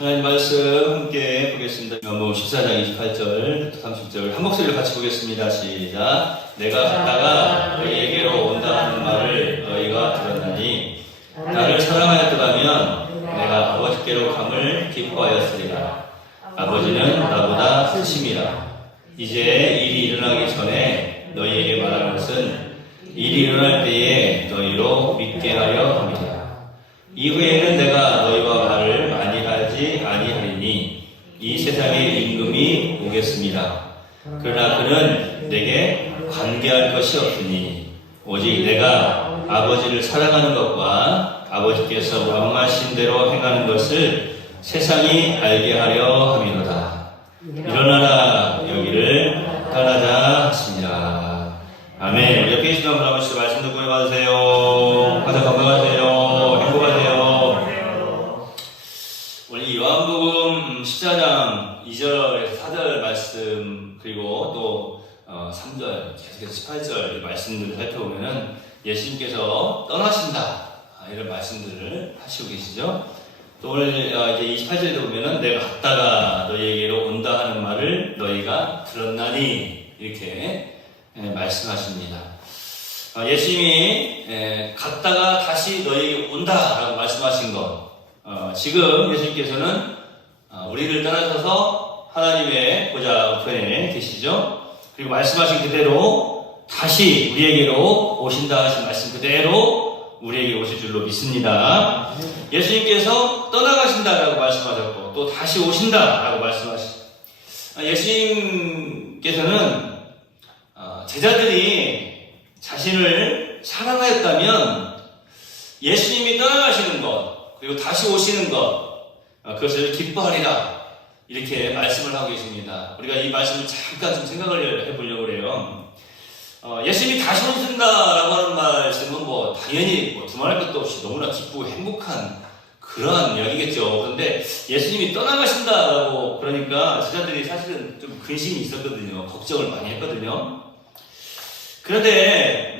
하나님 말씀 함께 보겠습니다. 요한복음 14장 28절, 30절 한 목소리로 같이 보겠습니다. 시작. 내가 갔다가 너희에게로 온다 하는 말을 너희가 들었나니 나를 사랑하였더라면 내가 아버지께로 감을 기뻐하였으리라. 아버지는 나보다 크심이라. 이제 일이 일어나기 전에 너희에게 말하는 것은 일이 일어날 때에 너희로 믿게 하려 합니다. 이후에는 내가 너희와 말을 많이 하지 아니하리니 이 세상의 임금이 오겠습니다. 그러나 그는 내게 관계할 것이 없으니 오직 내가 아버지를 사랑하는 것과 아버지께서 명하신 대로 행하는 것을 세상이 알게 하려 함이로다. 일어나라 여기를 떠나자 하시니라. 아멘. 옆에 계신 분 아버지 말씀 듣고 받으세요. 가장 건강하세요. 행복하세요. 오늘 이 요한복음 14장 2절에서 4절 말씀 그리고 또 3절 계속해서 18절 말씀들을 살펴보면은 예수님께서 떠나신다 이런 말씀들을 하시고 계시죠. 또 오늘 이제 28절에 보면은 내가 갔다가 너희에게로 온다 하는 말을 너희가 들었나니 이렇게 말씀하십니다. 예수님이 갔다가 다시 너희에게 온다라고 말씀하신 것, 지금 예수님께서는 우리를 떠나셔서 하나님의 보좌 우편에 계시죠. 그리고 말씀하신 그대로 다시 우리에게로 오신다 하신 말씀 그대로 우리에게 오실 줄로 믿습니다. 예수님께서 떠나가신다라고 말씀하셨고 또 다시 오신다라고 말씀하셨습니다. 예수님께서는 제자들이 자신을 사랑하였다면 예수님이 떠나가시는 것 그리고 다시 오시는 것 그것을 기뻐하리라 이렇게 말씀을 하고 계십니다. 우리가 이 말씀을 잠깐 좀 생각을 해보려고 해요. 예수님이 다시 오신다라고 하는 말씀은 당연히 두말할 것도 없이 너무나 기쁘고 행복한 그러한 이야기겠죠. 그런데 예수님이 떠나가신다라고 그러니까 제자들이 사실은 좀 근심이 있었거든요. 걱정을 많이 했거든요. 그런데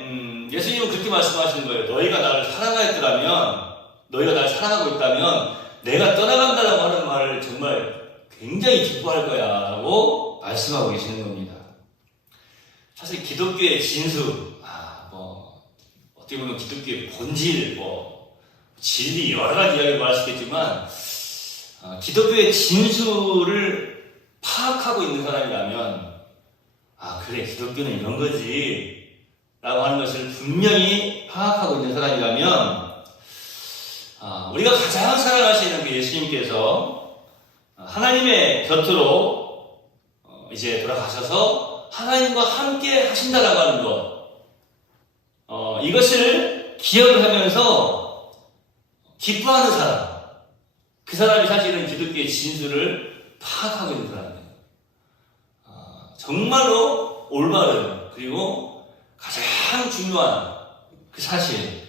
예수님은 그렇게 말씀하시는 거예요. 너희가 나를 사랑하였더라면, 너희가 나를 사랑하고 있다면 내가 떠나간다라고 하는 말을 정말 굉장히 기뻐할 거야 라고 말씀하고 계시는 겁니다. 사실 기독교의 진수, 어떻게 보면 기독교의 본질, 진리 여러 가지 이야기를 말할 수 있겠지만 기독교의 진수를 파악하고 있는 사람이라면 그래 기독교는 이런 거지 라고 하는 것을 분명히 파악하고 있는 사람이라면 우리가 가장 사랑하시는 그 예수님께서 하나님의 곁으로 이제 돌아가셔서 하나님과 함께 하신다라고 하는 것 이것을 기억을 하면서 기뻐하는 사람 그 사람이 사실은 기독교의 진수를 파악하고 있는 사람이에요. 정말로 올바른 그리고 가장 중요한 그 사실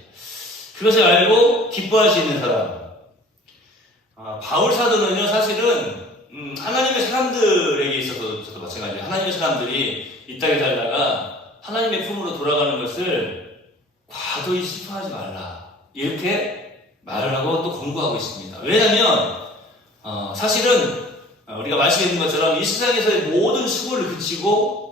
그것을 알고 기뻐할 수 있는 사람 바울 사도는요 사실은 하나님의 사람들에게 있어서도 마찬가지예요. 하나님의 사람들이 이 땅에 살다가 하나님의 품으로 돌아가는 것을 과도히 슬퍼하지 말라 이렇게 말을 하고 또 권고하고 있습니다. 왜냐하면 사실은 우리가 말씀드린 것처럼 이 세상에서의 모든 수고를 그치고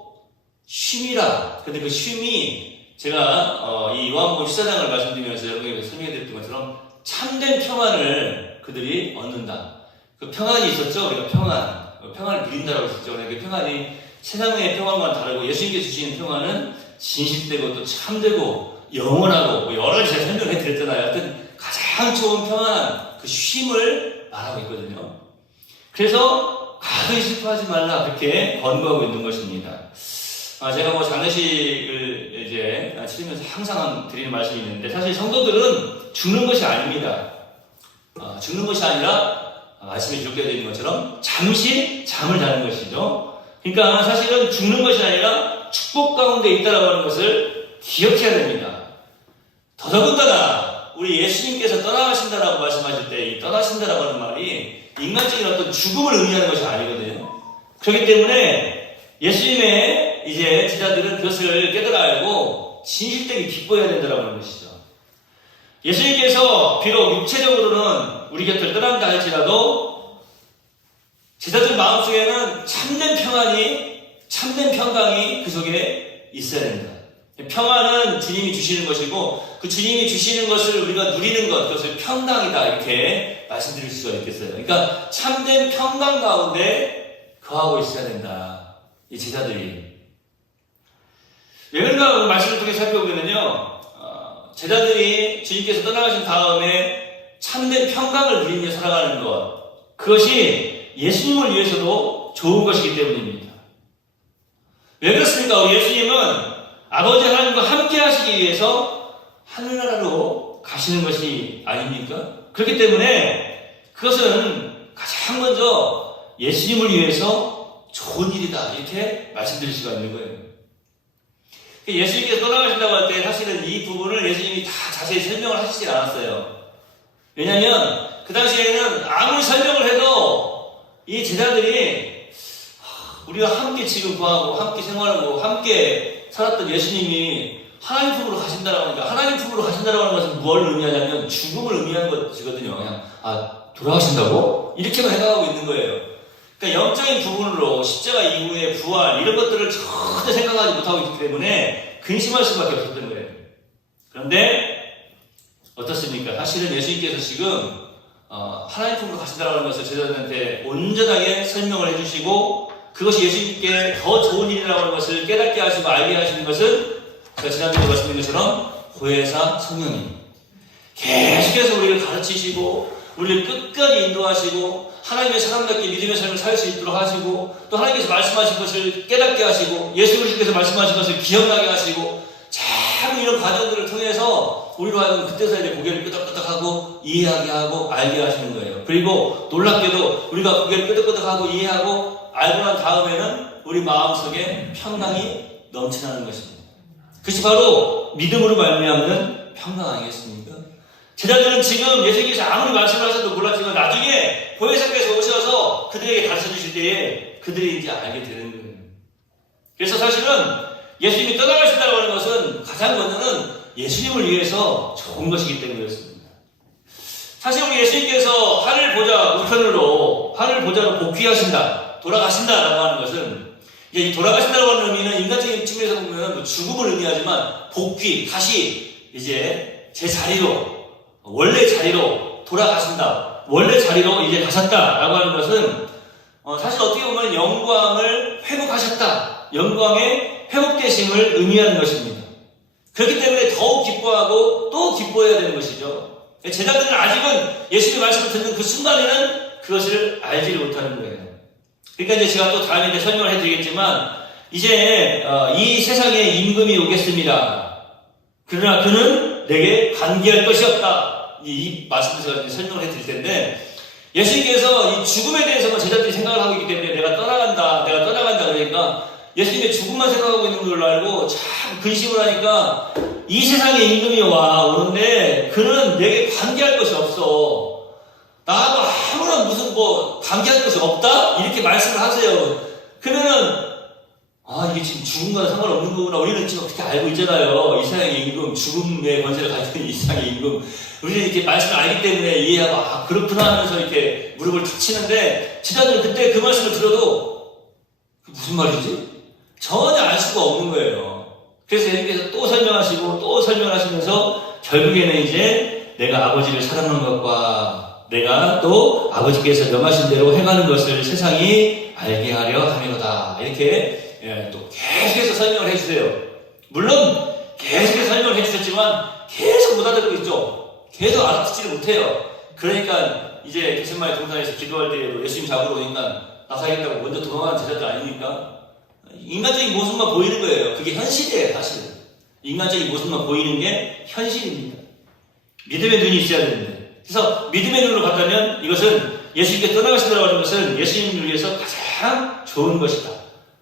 쉼이라. 근데 그 쉼이 제가 이 요한복음 14장을 말씀드리면서 여러분에게 설명해드렸던 것처럼 참된 평안을 그들이 얻는다. 그 평안이 있었죠. 우리가 평안을 누린다라고 했었죠. 그 평안이 세상의 평안과는 다르고 예수님께 주시는 평안은 진실되고 또 참되고 영원하고 여러 가지 제가 설명을 해드렸잖아요. 하여튼 가장 좋은 평안, 그 쉼을 말하고 있거든요. 그래서 과도히 슬퍼하지 말라 그렇게 권고하고 있는 것입니다. 제가 장례식을 이제 치르면서 항상 드리는 말씀이 있는데 사실 성도들은 죽는 것이 아닙니다. 죽는 것이 아니라 말씀에 기록되어 있는 것처럼 잠시 잠을 자는 것이죠. 그러니까 사실은 죽는 것이 아니라 축복 가운데 있다라고 하는 것을 기억해야 됩니다. 더더군다나 우리 예수님께서 떠나가신다라고 말씀하실 때 이 떠나신다라고 하는 말이 인간적인 어떤 죽음을 의미하는 것이 아니거든요. 그렇기 때문에 예수님의 이제 제자들은 그것을 깨달아 알고 진실되게 기뻐해야 된다라고 하는 것이죠. 예수님께서 비록 육체적으로는 우리 곁을 떠난다 할지라도 제자들 마음속에는 참된 평안이, 참된 평강이 그 속에 있어야 됩니다. 평안은 주님이 주시는 것이고 그 주님이 주시는 것을 우리가 누리는 것, 그것을 평강이다 이렇게 말씀드릴 수가 있겠어요. 그러니까 참된 평강 가운데 거하고 있어야 된다. 이 제자들이. 왜 그런가 말씀을 통해 살펴보면요, 제자들이 주님께서 떠나가신 다음에 참된 평강을 누리며 살아가는 것, 그것이 예수님을 위해서도 좋은 것이기 때문입니다. 왜 그렇습니까? 우리 예수님은 아버지 하나님과 함께 하시기 위해서 하늘나라로 가시는 것이 아닙니까? 그렇기 때문에 그것은 가장 먼저 예수님을 위해서 좋은 일이다 이렇게 말씀드릴 수가 있는 거예요. 예수님께서 떠나가신다고 할 때 사실은 이 부분을 예수님이 다 자세히 설명을 하시지 않았어요. 왜냐하면 그 당시에는 아무리 설명을 해도 이 제자들이 우리가 함께 지금 구하고 함께 생활하고 함께 살았던 예수님이 하나님 품으로 가신다라고 하니까, 하나님 품으로 가신다라고 하는 것은 뭘 의미하냐면 죽음을 의미하는 것이거든요. 그냥 돌아가신다고? 이렇게만 생각하고 있는 거예요. 그러니까 영적인 부분으로 십자가 이후의 부활 이런 것들을 전혀 생각하지 못하고 있기 때문에 근심할 수밖에 없었던 거예요. 그런데 어떻습니까? 사실은 예수님께서 지금 하나님 품으로 가신다라고 하는 것을 제자들한테 온전하게 설명을 해주시고, 그것이 예수님께 더 좋은 일이라고 하는 것을 깨닫게 하시고 알게 하시는 것은 제가 지난주에 말씀드린 것처럼 보혜사 성령님 계속해서 우리를 가르치시고 우리를 끝까지 인도하시고 하나님의 사람답게 믿음의 삶을 살 수 있도록 하시고, 또 하나님께서 말씀하신 것을 깨닫게 하시고 예수 그리스도께서 말씀하신 것을 기억나게 하시고, 자꾸 이런 과정들을 통해서 우리로 하여금 그때서야 이제 고개를 끄덕끄덕하고 이해하게 하고 알게 하시는 거예요. 그리고 놀랍게도 우리가 고개를 끄덕끄덕하고 이해하고 알고 난 다음에는 우리 마음속에 평강이 넘쳐나는 것입니다. 그것이 바로 믿음으로 말미암는 평강 아니겠습니까? 제자들은 지금 예수님께서 아무리 말씀을 하셔도 몰랐지만 나중에 보혜사께서 오셔서 그들에게 가르쳐 주실 때에 그들이 이제 알게 되는 거예요. 그래서 사실은 예수님이 떠나가신다고 하는 것은 가장 먼저는 예수님을 위해서 좋은 것이기 때문이었습니다. 사실 우리 예수님께서 하늘 보좌 우편으로 하늘 보좌로 복귀하신다, 돌아가신다라고 하는 것은, 이제 이 돌아가신다고 하는 의미는 인간적인 측면에서 보면 뭐 죽음을 의미하지만 복귀, 다시 이제 제 자리로, 원래 자리로 돌아가신다, 원래 자리로 이제 가셨다라고 하는 것은 사실 어떻게 보면 영광을 회복하셨다, 영광의 회복되심을 의미하는 것입니다. 그렇기 때문에 더욱 기뻐하고 또 기뻐해야 되는 것이죠. 제자들은 아직은 예수님의 말씀을 듣는 그 순간에는 그것을 알지를 못하는 거예요. 그러니까 이제 제가 또 다음에 이제 설명을 해드리겠지만, 이제 이 세상에 임금이 오겠습니다. 그러나 그는 내게 관계할 것이 없다. 이 말씀을 제가 이제 설명을 해드릴 텐데, 예수님께서 이 죽음에 대해서만 제자들이 생각을 하고 있기 때문에 내가 떠나간다 그러니까 예수님의 죽음만 생각하고 있는 걸로 알고 참 근심을 하니까, 이 세상에 임금이 오는데 그는 내게 관계할 것이 없어. 나하고 아무런 무슨 관계할 것이 없다? 이렇게 말씀을 하세요. 그러면은 이게 지금 죽음과는 상관없는 거구나. 우리는 지금 어떻게 알고 있잖아요. 이 세상의 임금, 죽음의 권세를 가지고 있는 이 세상의 임금. 우리는 이렇게 말씀을 알기 때문에 이해하고 그렇구나 하면서 이렇게 무릎을 탁 치는데, 제자들은 그때 그 말씀을 들어도 무슨 말이지? 전혀 알 수가 없는 거예요. 그래서 예수님께서 또 설명하시고 또 설명하시면서 결국에는 이제 내가 아버지를 사랑하는 것과 내가 또 아버지께서 명하신 대로 행하는 것을 세상이 알게 하려 함이로다. 이렇게 또 계속해서 설명을 해주세요. 물론 계속해서 설명을 해주셨지만 계속 못 알아듣고 있죠. 계속 알아듣지를 못해요. 그러니까 이제 겟세마네 동산에서 기도할 때에도 예수님 잡으러 오니까 나사겠다고 먼저 도망가는 제자들 아닙니까? 인간적인 모습만 보이는 거예요. 그게 현실이에요, 사실은. 인간적인 모습만 보이는 게 현실입니다. 믿음의 눈이 있어야 되는데. 그래서 믿음의 눈으로 봤다면 이것은 예수님께 떠나가신다고 하는 것은 예수님을 위해서 가장 좋은 것이다.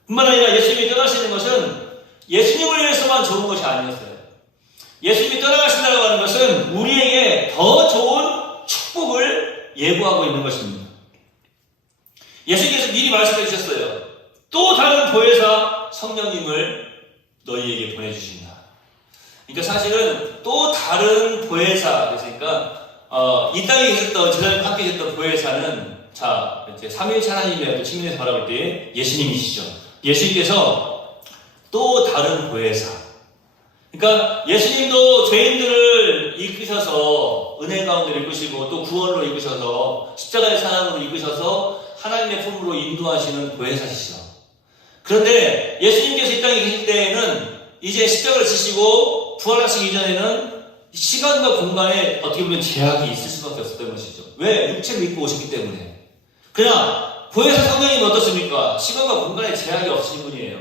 뿐만 아니라 예수님이 떠나시는 것은 예수님을 위해서만 좋은 것이 아니었어요. 예수님이 떠나가신다고 하는 것은 우리에게 더 좋은 축복을 예고하고 있는 것입니다. 예수님께서 미리 말씀해 주셨어요. 또 다른 보혜사 성령님을 너희에게 보내주신다. 그러니까 사실은 또 다른 보혜사, 그러니까 이 땅에 계셨던 제자들과 함께 계셨던 보혜사는 자, 이제 삼위일체 하나님의 측면에서 바라볼 때 예수님이시죠. 예수님께서 또 다른 보혜사. 그러니까 예수님도 죄인들을 이끄셔서 은혜 가운데 이끄시고 또 구원으로 이끄셔서 십자가의 사랑으로 이끄셔서 하나님의 품으로 인도하시는 보혜사시죠. 그런데 예수님께서 이 땅에 계실 때에는 이제 십자가를 지시고 부활하시기 이전에는 시간과 공간에 어떻게 보면 제약이 있을 수밖에 없었던 것이죠. 왜? 육체를 입고 오셨기 때문에. 그러나 보혜사 성령님은 어떻습니까? 시간과 공간에 제약이 없으신 분이에요.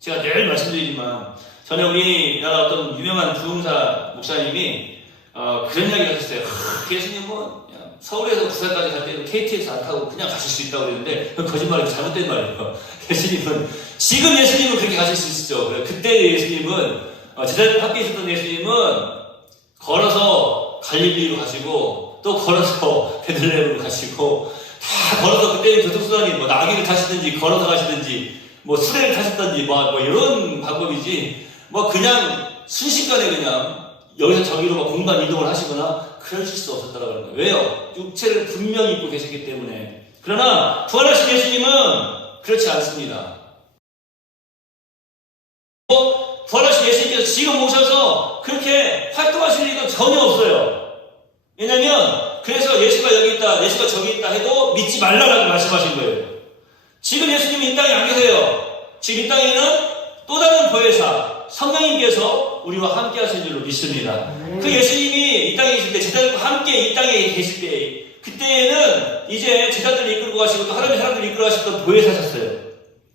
제가 늘 말씀드리지만 전에 우리나라 어떤 유명한 부흥사 목사님이 그런 이야기를 하셨어요. 예수님은 그냥 서울에서 부산까지 갈 때는 KTX 안 타고 그냥 가실 수 있다고 그랬는데 그건 거짓말이고 잘못된 말이에요. 지금 예수님은 그렇게 가실 수 있죠. 그때 예수님은 제자들 함께 있었던 예수님은 걸어서 갈릴리로 가시고 또 걸어서 베들레헴으로 가시고 다 걸어서 그때는 교통수단이 뭐 나귀를 타시든지 걸어서 가시든지 뭐 수레를 타셨든지 뭐 이런 방법이지 뭐 그냥 순식간에 그냥 여기서 저기로 막 공간 이동을 하시거나 그러실 수 없었다고 하는 거예요. 왜요? 육체를 분명히 입고 계셨기 때문에. 그러나 부활하신 예수님은 그렇지 않습니다. 부활하신 예수님께서 지금 오셔서 그렇게 활동하실 일은 전혀 없어요. 왜냐면 그래서 예수가 여기 있다, 예수가 저기 있다 해도 믿지 말라라고 말씀하신 거예요. 지금 예수님이 이 땅에 안 계세요. 지금 이 땅에는 또 다른 보혜사 성령님께서 우리와 함께 하신 줄로 믿습니다. 그 예수님이 이 땅에 계실 때 제자들과 함께 이 땅에 계실 때 그때는 이제 제자들을 이끌고 가시고 또 하나님의 사람들을 이끌고 가셨던 보혜사셨어요.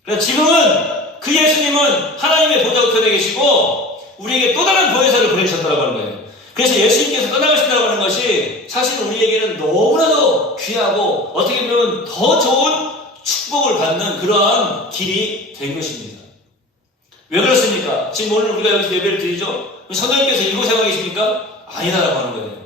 그래서 지금은 그 예수님은 하나님의 보좌 우편에 계시고 우리에게 또 다른 보혜사를 보내주셨다고 하는 거예요. 그래서 예수님께서 떠나가신다고 하는 것이 사실 우리에게는 너무나도 귀하고 어떻게 보면 더 좋은 축복을 받는 그러한 길이 된 것입니다. 왜 그렇습니까? 지금 오늘 우리가 여기서 예배를 드리죠? 성령님께서 이곳에 와 계십니까? 아니다라고 하는 거예요.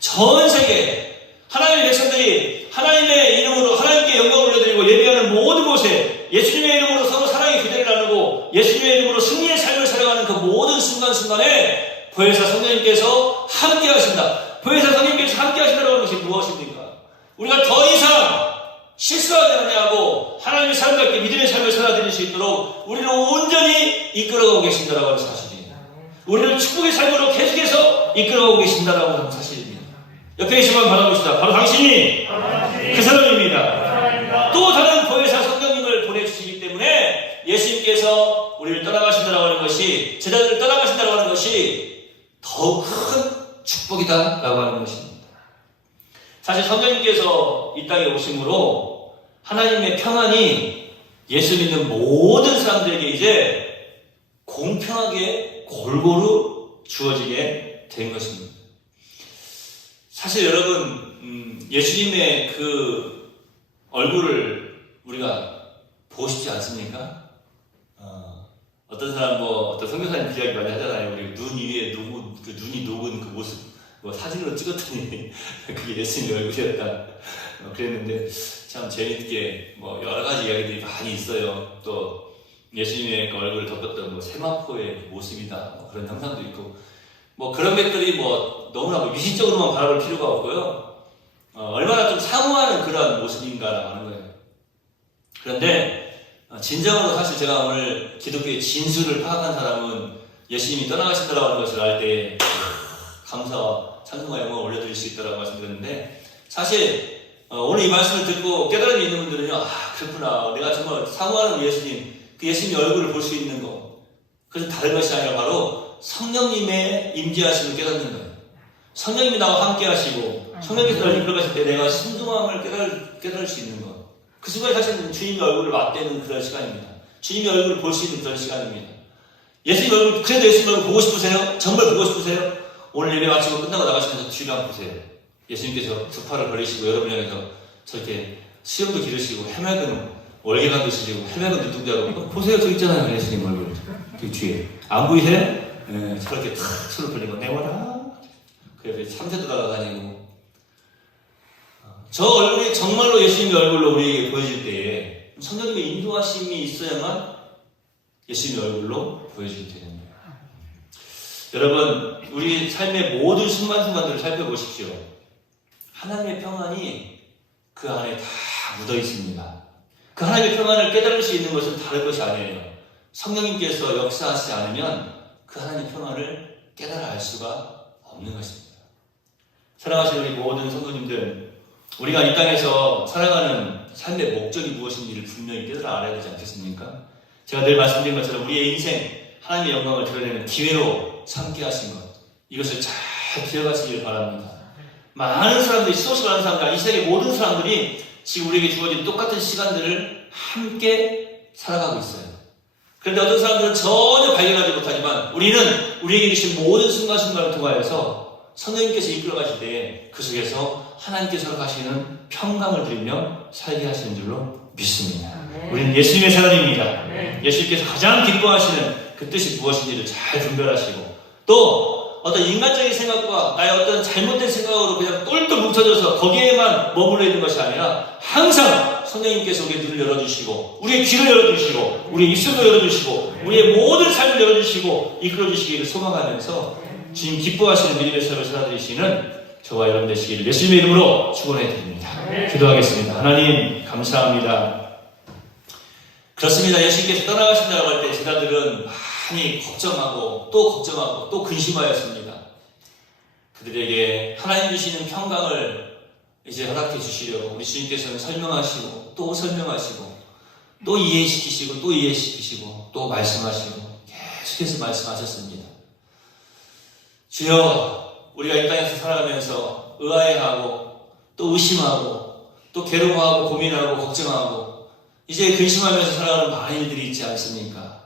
전 세계 하나님의 백성들이 하나님의 이름으로 하나님께 영광을 올려드리고 예배하는 모든 곳에 예수님의 이름으로 서로 사랑의 기대를 나누고 예수님의 이름으로 승리의 삶을 살아가는 그 모든 순간순간에 보혜사 성령님께서 함께 하신다. 보혜사 성령님께서 함께 하신다고 하는 것이 무엇입니까? 우리가 더 이상 실수하지 아니하고 하나님의 사람답게 믿음의 삶을 살아드릴 수 있도록 우리를 온전히 이끌어가고 계신다라고 하는 사실이에요. 우리를 축복의 삶으로 계속해서 이끌어가고 계신다라고 하는 사실입니다. 옆에 계신 분 바라봅시다. 바로 당신이 그 사람입니다. 또 다른 보혜사 성령님을 보내주시기 때문에 예수님께서 우리를 떠나가신다라고 하는 것이 제자들을 떠나가신다라고 하는 것이 더욱 큰 축복이다라고 하는 것입니다. 사실 성령님께서 이 땅에 오심으로 하나님의 평안이 예수 믿는 모든 사람들에게 이제 공평하게 골고루 주어지게 된 것입니다. 사실 여러분 예수님의 그 얼굴을 우리가 보고 싶지 않습니까? 어떤 사람 어떤 선교사님 그 이야기 많이 하잖아요. 우리 눈 위에 눈이 녹은 그 모습 사진으로 찍었더니 그게 예수님의 얼굴이었다 그랬는데 참 재밌게 여러 가지 이야기들이 많이 있어요. 또 예수님의 그 얼굴을 덮었던 세마포의 모습이다 그런 형상도 있고 그런 것들이 너무나 미신적으로만 바라볼 필요가 없고요. 얼마나 좀 사모하는 그런 모습인가라고 하는 거예요. 그런데 진정으로 사실 제가 오늘 기독교의 진수를 파악한 사람은 예수님이 떠나가신다고 하는 것을 알 때 감사와 찬송과 영광을 올려드릴 수 있다고 말씀드렸는데 사실 오늘 이 말씀을 듣고 깨달음이 있는 분들은요, 그렇구나, 내가 정말 사모하는 예수님, 그 예수님의 얼굴을 볼 수 있는 거, 그것은 다른 것이 아니라 바로 성령님의 임재하심을 깨닫는 거예요. 성령님이 나와 함께 하시고 성령께서 나를 이끌어가실 때 내가 신중함을 깨달을 수 있는 것, 그 순간에 사실은 주님의 얼굴을 맞대는 그런 시간입니다. 주님의 얼굴을 볼 수 있는 그런 시간입니다. 예수님 얼굴, 그래도 예수님 얼굴 보고 싶으세요? 정말 보고 싶으세요? 오늘 예배 마치고 끝나고 나가시면서 주변 한번 보세요. 예수님께서 두 팔을 벌리시고 여러분 향해서 저렇게 수염도 기르시고 해맑은 월계관도 쓰시고 해맑은 눈동자로 보세요. 저 있잖아요. 예수님 얼굴 그 뒤에 안 보이세요? 네, 저렇게 탁 손을 벌리고 내워라. 그래서 참새도 날아다니고 저 얼굴이 정말로 예수님의 얼굴로 우리에게 보여질 때에 성령님의 인도하심이 있어야만 예수님의 얼굴로 보여지게 되는 거예요. 여러분, 우리 삶의 모든 순간순간들을 살펴보십시오. 하나님의 평안이 그 안에 다 묻어 있습니다. 그 하나님의 평안을 깨달을 수 있는 것은 다른 것이 아니에요. 성령님께서 역사하지 않으면 그 하나님의 평안을 깨달아 알 수가 없는 것입니다. 사랑하시는 우리 모든 성도님들, 우리가 이 땅에서 살아가는 삶의 목적이 무엇인지를 분명히 깨달아 알아야 되지 않겠습니까? 제가 늘 말씀드린 것처럼 우리의 인생, 하나님의 영광을 드러내는 기회로 삼게 하신 것, 이것을 잘 기억하시길 바랍니다. 많은 사람들이, 수없이 많은 사람들, 이 세계 모든 사람들이 지금 우리에게 주어진 똑같은 시간들을 함께 살아가고 있어요. 그런데 어떤 사람들은 전혀 발견하지 못하지만 우리는 우리에게 주신 모든 순간순간을 통하여서 성령님께서 이끌어가실 때 그 속에서 하나님께서 가시는 평강을 드리며 살게 하시는 줄로 믿습니다. 우리는 예수님의 사람입니다. 예수님께서 가장 기뻐하시는 그 뜻이 무엇인지를 잘 분별하시고, 또 어떤 인간적인 생각과 나의 어떤 잘못된 생각으로 그냥 똘똘 뭉쳐져서 거기에만 머물러 있는 것이 아니라 항상 성령님께서 우리의 눈을 열어주시고 우리의 귀를 열어주시고 우리의 입술도 열어주시고 우리의 모든 삶을 열어주시고 이끌어주시기를 소망하면서 주님 기뻐하시는 믿음의 삶을 살아드리시는 저와 여러분 되시기를 예수님의 이름으로 축원해 드립니다. 기도하겠습니다. 하나님 감사합니다. 그렇습니다. 예수님께서 떠나가신다고 할 때 제자들은 많이 걱정하고 또 근심하였습니다. 그들에게 하나님 주시는 평강을 이제 허락해 주시려고 우리 주님께서는 설명하시고 또 설명하시고 또 이해시키시고 또 이해시키시고 또 말씀하시고 계속해서 말씀하셨습니다. 주여, 우리가 이 땅에서 살아가면서 의아해하고 또 의심하고 또 괴로워하고 고민하고 걱정하고 이제 근심하면서 살아가는 많은 일들이 있지 않습니까?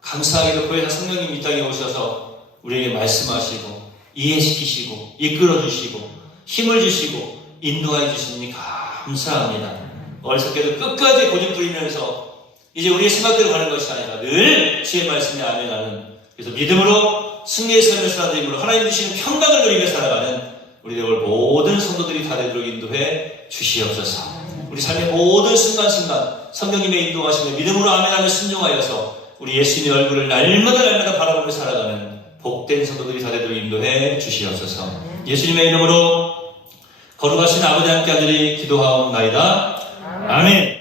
감사하게도 그 회사 성령님 이 땅에 오셔서 우리에게 말씀하시고 이해시키시고 이끌어주시고 힘을 주시고 인도해 주시니 감사합니다. 어리석게도 끝까지 고집 부리면서 이제 우리의 생각대로 가는 것이 아니라 늘 주의 말씀에 아멘하는, 그래서 믿음으로 승리의 삶을 살아드림으로 하나님 주시는 평강을 누리며 살아가는 우리들 모든 성도들이 다 되도록 인도해 주시옵소서. 우리 삶의 모든 순간순간 성령님의 인도하심에 믿음으로 아멘하며 순종하여서 우리 예수님의 얼굴을 날마다 바라보며 살아가는 복된 성도들이 다 되도록 인도해 주시옵소서. 예수님의 이름으로 거룩하신 아버지 함께 하늘이 기도하옵나이다. 아멘.